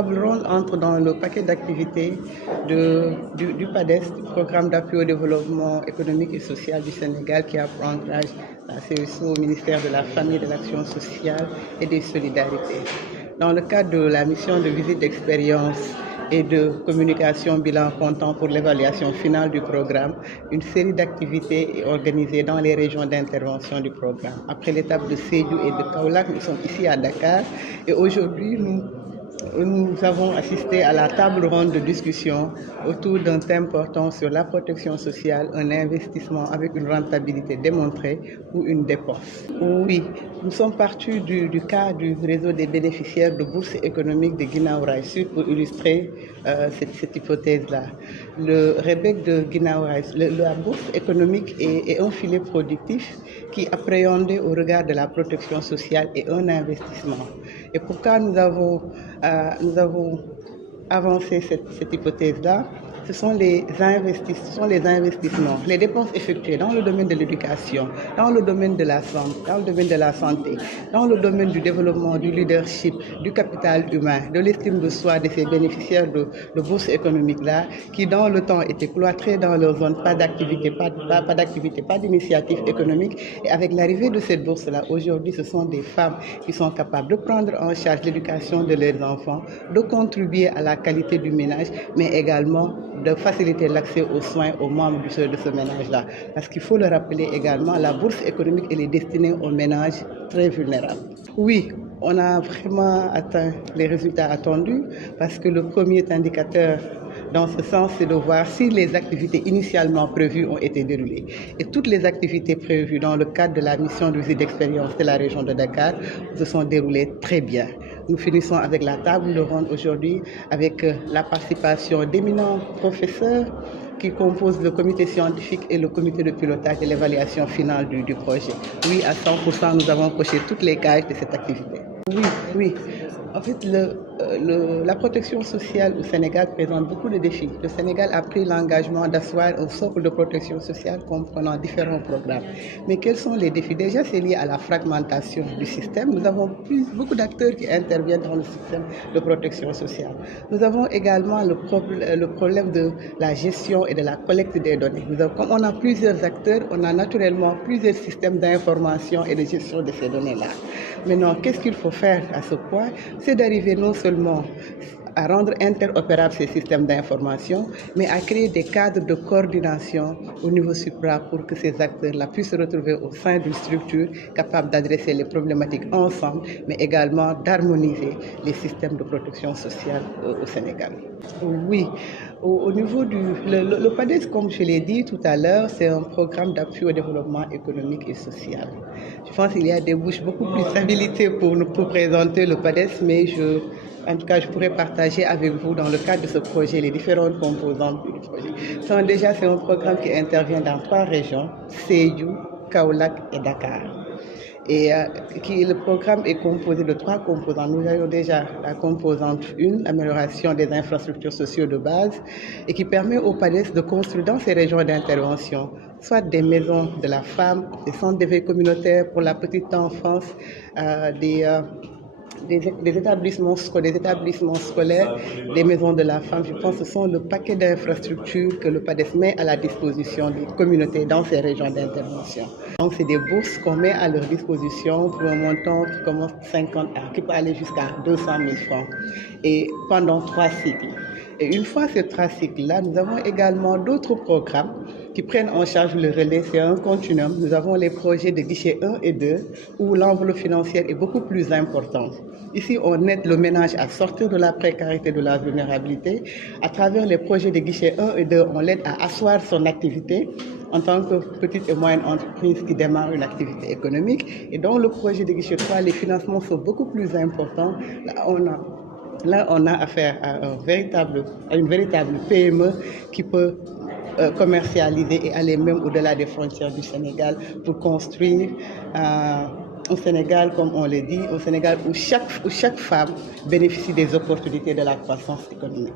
table ronde entre dans le paquet d'activités du PADES, du Programme d'appui au développement économique et social du Sénégal, qui a pour ancrage la CESO au ministère de la Famille, de l'Action sociale et des Solidarités. Dans le cadre de la mission de visite d'expérience et de communication bilan comptant pour l'évaluation finale du programme, une série d'activités est organisée dans les régions d'intervention du programme. Après l'étape de Sédhiou et de Kaolack, nous sommes ici à Dakar et aujourd'hui nous avons assisté à la table ronde de discussion autour d'un thème portant sur la protection sociale, un investissement avec une rentabilité démontrée ou une dépense. Oui, nous sommes partis du cas du réseau des bénéficiaires de bourses économiques de Guinaw Rail Sud pour illustrer cette hypothèse-là. Le REBEC de Guinaw Rail, la bourse économique est un filet productif qui appréhendé au regard de la protection sociale et un investissement. Et pourquoi nous avons avancé cette hypothèse-là? Ce sont les investissements, les dépenses effectuées dans le domaine de l'éducation, dans le domaine de la santé, dans le domaine du développement, du leadership, du capital humain, de l'estime de soi de ces bénéficiaires de bourses économiques-là, qui dans le temps étaient cloîtrés dans leur zone, pas d'activité, pas d'initiative économique. Et avec l'arrivée de cette bourse-là, aujourd'hui, ce sont des femmes qui sont capables de prendre en charge l'éducation de leurs enfants, de contribuer à la qualité du ménage, mais également de faciliter l'accès aux soins aux membres de ce ménage-là. Parce qu'il faut le rappeler également, la bourse économique, elle est destinée aux ménages très vulnérables. Oui, on a vraiment atteint les résultats attendus parce que le premier indicateur dans ce sens, c'est de voir si les activités initialement prévues ont été déroulées. Et toutes les activités prévues dans le cadre de la mission de visite d'expérience de la région de Dakar se sont déroulées très bien. Nous finissons avec la table ronde aujourd'hui avec la participation d'éminents professeurs qui composent le comité scientifique et le comité de pilotage et l'évaluation finale du projet. Oui, à 100%, nous avons coché toutes les cases de cette activité. Oui. En fait, la protection sociale au Sénégal présente beaucoup de défis. Le Sénégal a pris l'engagement d'asseoir un socle de protection sociale comprenant différents programmes. Mais quels sont les défis? Déjà, c'est lié à la fragmentation du système. Nous avons beaucoup d'acteurs qui interviennent dans le système de protection sociale. Nous avons également le problème de la gestion et de la collecte des données. Comme on a plusieurs acteurs, on a naturellement plusieurs systèmes d'information et de gestion de ces données-là. Maintenant, qu'est-ce qu'il faut faire à ce point? C'est d'arriver non seulement à rendre interopérables ces systèmes d'information, mais à créer des cadres de coordination au niveau supra pour que ces acteurs-là puissent se retrouver au sein d'une structure capable d'adresser les problématiques ensemble, mais également d'harmoniser les systèmes de protection sociale au Sénégal. Oui, au niveau le PADES, comme je l'ai dit tout à l'heure, c'est un programme d'appui au développement économique et social. Je pense qu'il y a des bouches beaucoup plus habilitées pour présenter le PADES, mais en tout cas, je pourrais partager avec vous dans le cadre de ce projet les différentes composantes du projet. Déjà, c'est un programme qui intervient dans 3 régions, Sédhiou, Kaolack et Dakar. Et le programme est composé de 3 composantes. Nous avons déjà la composante 1, amélioration des infrastructures sociales de base, et qui permet au PADES de construire dans ces régions d'intervention soit des maisons de la femme, des centres d'éveil communautaire pour la petite enfance, des établissements scolaires, des maisons de la femme. Je pense que ce sont le paquet d'infrastructures que le PADES met à la disposition des communautés dans ces régions d'intervention. Donc, c'est des bourses qu'on met à leur disposition pour un montant qui commence 50 ans, qui peut aller jusqu'à 200 000 francs, et pendant 3 cycles. Et une fois ces 3 cycles-là, nous avons également d'autres programmes qui prennent en charge le relais. C'est un continuum. Nous avons les projets de guichet 1 et 2 où l'enveloppe financière est beaucoup plus importante. Ici, on aide le ménage à sortir de la précarité, de la vulnérabilité. À travers les projets de guichet 1 et 2, on l'aide à asseoir son activité en tant que petite et moyenne entreprise qui démarre une activité économique. Et dans le projet de guichet 3, les financements sont beaucoup plus importants. Là, on a affaire à une véritable PME qui peut commercialiser et aller même au-delà des frontières du Sénégal pour construire un Sénégal, comme on le dit, un Sénégal où chaque femme bénéficie des opportunités de la croissance économique.